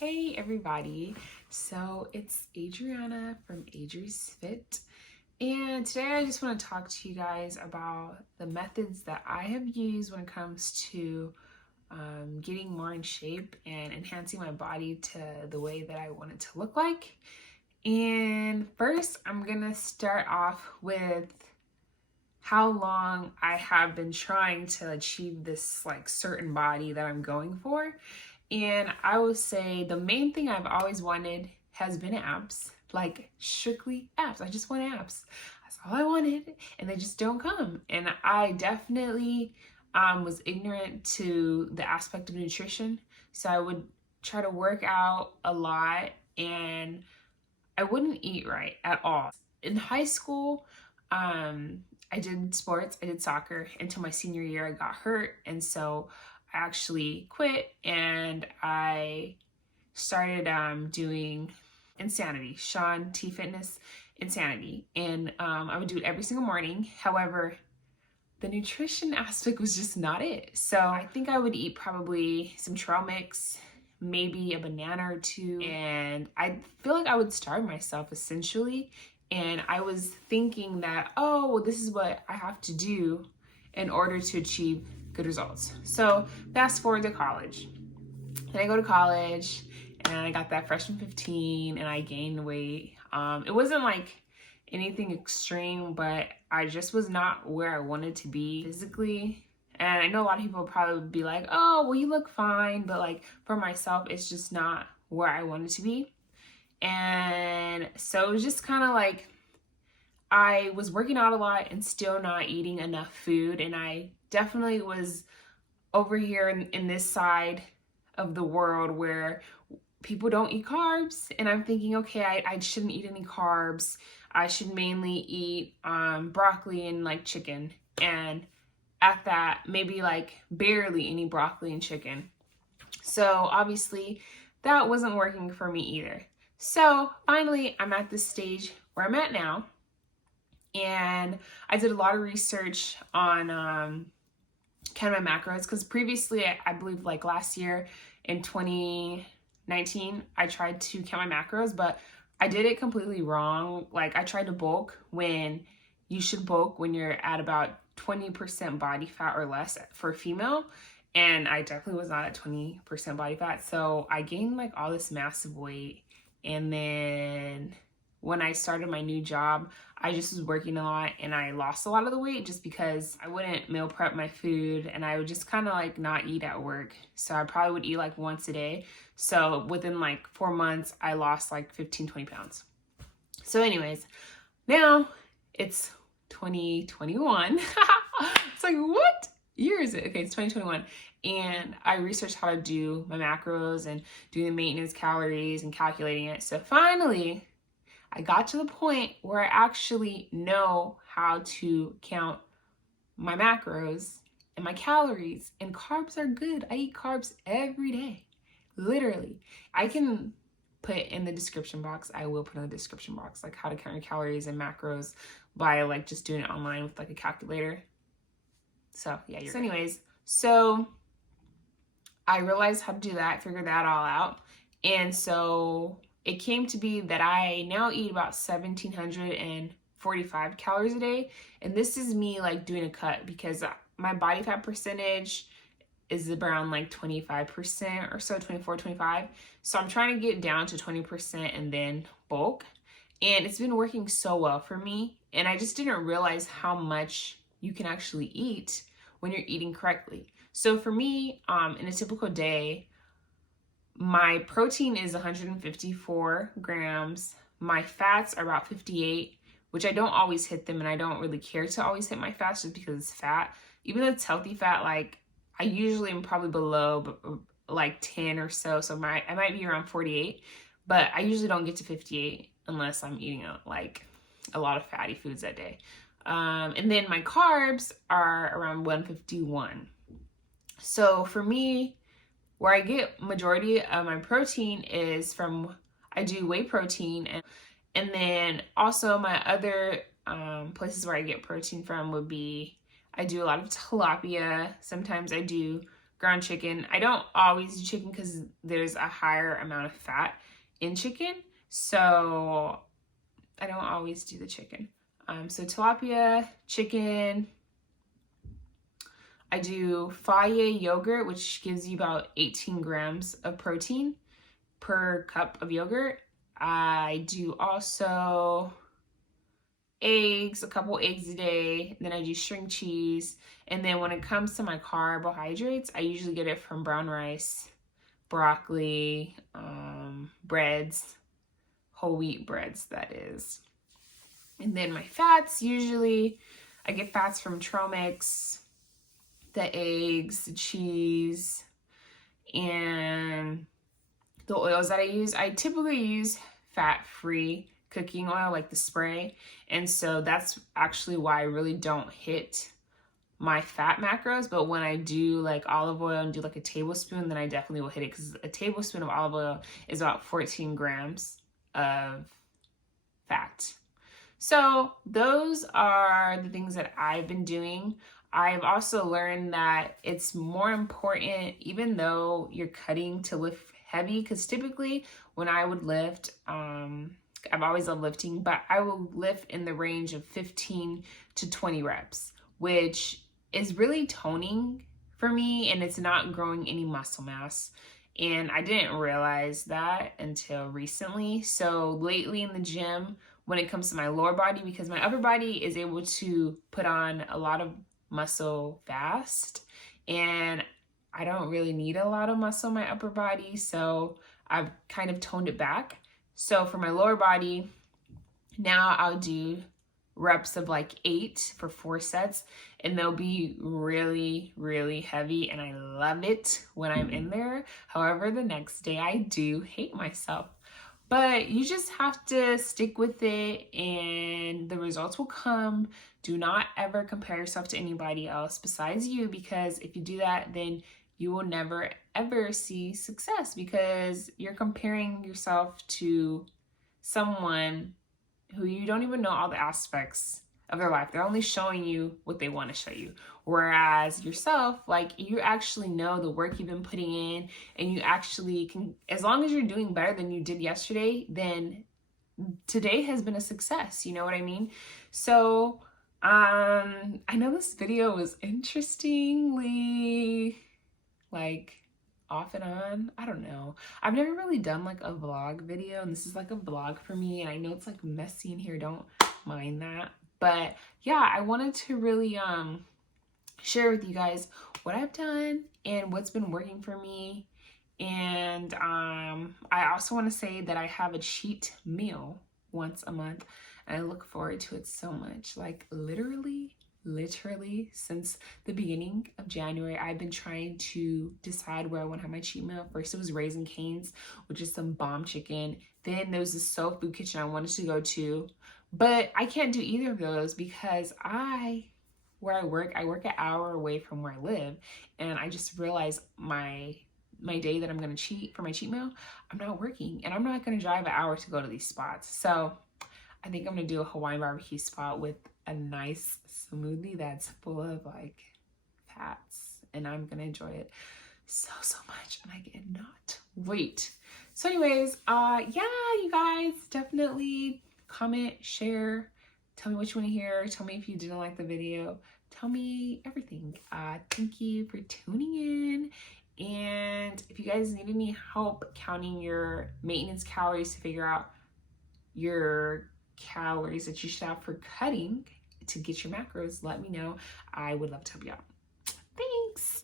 Hey everybody, so it's Adriana from Adri's Fit, and today I just want to talk to you guys about the methods that I have used when it comes to getting more in shape and enhancing my body to the way that I want it to look like. And first, I'm gonna start off with how long I have been trying to achieve this like certain body that I'm going for. And I would say the main thing I've always wanted has been abs, like strictly abs. I just want abs. That's all I wanted, and they just don't come. And I definitely was ignorant to the aspect of nutrition. So I would try to work out a lot and I wouldn't eat right at all. In high school, I did sports, I did soccer until my senior year. I got hurt, and so I actually quit and I started doing Insanity, Sean T Fitness Insanity, and I would do it every single morning. However, the nutrition aspect was just not it. So I think I would eat probably some trail mix, maybe a banana or two, and I feel like I would starve myself essentially. And I was thinking that, oh, well, this is what I have to do in order to achieve good results. So fast forward to college. Then I go to college and I got that freshman 15 and I gained weight. It wasn't like anything extreme, but I just was not where I wanted to be physically. And I know a lot of people probably would be like, oh, well, you look fine. But like for myself, it's just not where I wanted to be. And so it was just kind of like I was working out a lot and still not eating enough food. And I definitely was over here in this side of the world where people don't eat carbs. And I'm thinking, okay, I shouldn't eat any carbs. I should mainly eat broccoli and like chicken. And at that, maybe like barely any broccoli and chicken. So obviously that wasn't working for me either. So finally, I'm at this stage where I'm at now. And I did a lot of research on kind of my macros, because previously, I believe like last year in 2019, I tried to count my macros, but I did it completely wrong. Like I tried to bulk when you should bulk when you're at about 20% body fat or less for a female. And I definitely was not at 20% body fat. So I gained like all this massive weight. And then when I started my new job, I just was working a lot and I lost a lot of the weight just because I wouldn't meal prep my food and I would just kind of like not eat at work. So I probably would eat like once a day. So within like 4 months, I lost like 15, 20 pounds. So anyways, now it's 2021. It's like, what year is it? Okay, it's 2021. And I researched how to do my macros and doing the maintenance calories and calculating it. So finally, I got to the point where I actually know how to count my macros and my calories. And carbs are good. I eat carbs every day, literally. I can put in the description box, I will put in the description box, like how to count your calories and macros by like just doing it online with like a calculator. So yeah, so anyways, so I realized how to do that, figured that all out. And so it came to be that I now eat about 1,745 calories a day. And this is me like doing a cut because my body fat percentage is around like 25% or so, 24, 25. So I'm trying to get down to 20% and then bulk. And it's been working so well for me. And I just didn't realize how much you can actually eat when you're eating correctly. So for me, in a typical day, my protein is 154 grams. My fats are about 58, which I don't always hit them, and I don't really care to always hit my fats just because it's fat. Even though it's healthy fat, like I usually am probably below like 10 or so. So I might be around 48, but I usually don't get to 58 unless I'm eating like a lot of fatty foods that day. And then my carbs are around 151. So for me, where I get majority of my protein is from, I do whey protein, and then also my other places where I get protein from would be, I do a lot of tilapia. Sometimes I do ground chicken. I don't always do chicken because there's a higher amount of fat in chicken, so I don't always do the chicken. So tilapia, chicken. I do Fage yogurt, which gives you about 18 grams of protein per cup of yogurt. I do also eggs, a couple eggs a day. Then I do string cheese. And then when it comes to my carbohydrates, I usually get it from brown rice, broccoli, breads, whole wheat breads, that is. And then my fats, usually I get fats from trail mix, the eggs, the cheese, and the oils that I use. I typically use fat-free cooking oil, like the spray. And so that's actually why I really don't hit my fat macros. But when I do like olive oil and do like a tablespoon, then I definitely will hit it, because a tablespoon of olive oil is about 14 grams of fat. So those are the things that I've been doing. I've also learned that it's more important, even though you're cutting, to lift heavy, because typically when I would lift, I've always loved lifting, but I will lift in the range of 15 to 20 reps, which is really toning for me, and it's not growing any muscle mass. And I didn't realize that until recently. So lately in the gym, when it comes to my lower body, because my upper body is able to put on a lot of muscle fast, and I don't really need a lot of muscle in my upper body, so I've kind of toned it back. So for my lower body, now I'll do reps of like 8 for 4 sets, and they'll be really, really heavy, and I love it when I'm in there. However, the next day I do hate myself. But you just have to stick with it and the results will come. Do not ever compare yourself to anybody else besides you, because if you do that, then you will never ever see success, because you're comparing yourself to someone who you don't even know all the aspects of their life. They're only showing you what they want to show you. Whereas yourself, like, you actually know the work you've been putting in, and you actually can, as long as you're doing better than you did yesterday, then today has been a success. You know what I mean? So, I know this video was interestingly, like, off and on. I don't know. I've never really done like a vlog video, and this is like a vlog for me, and I know it's like messy in here, don't mind that. But yeah, I wanted to really share with you guys what I've done and what's been working for me. And I also want to say that I have a cheat meal once a month, and I look forward to it so much. Like literally since the beginning of January, I've been trying to decide where I want to have my cheat meal. First it was Raising Cane's, which is some bomb chicken. Then there was this Soul Food Kitchen I wanted to go to, but I can't do either of those because where I work an hour away from where I live, and I just realized my day that I'm gonna cheat for my cheat meal, I'm not working, and I'm not gonna drive an hour to go to these spots. So I think I'm gonna do a Hawaiian barbecue spot with a nice smoothie that's full of like fats, and I'm gonna enjoy it so much, and I cannot wait. So anyways, yeah, you guys, definitely comment, share, tell me what you want to hear, tell me if you didn't like the video, tell me everything. Thank you for tuning in. And if you guys need any help counting your maintenance calories to figure out your calories that you should have for cutting to get your macros, let me know. I would love to help you out. Thanks.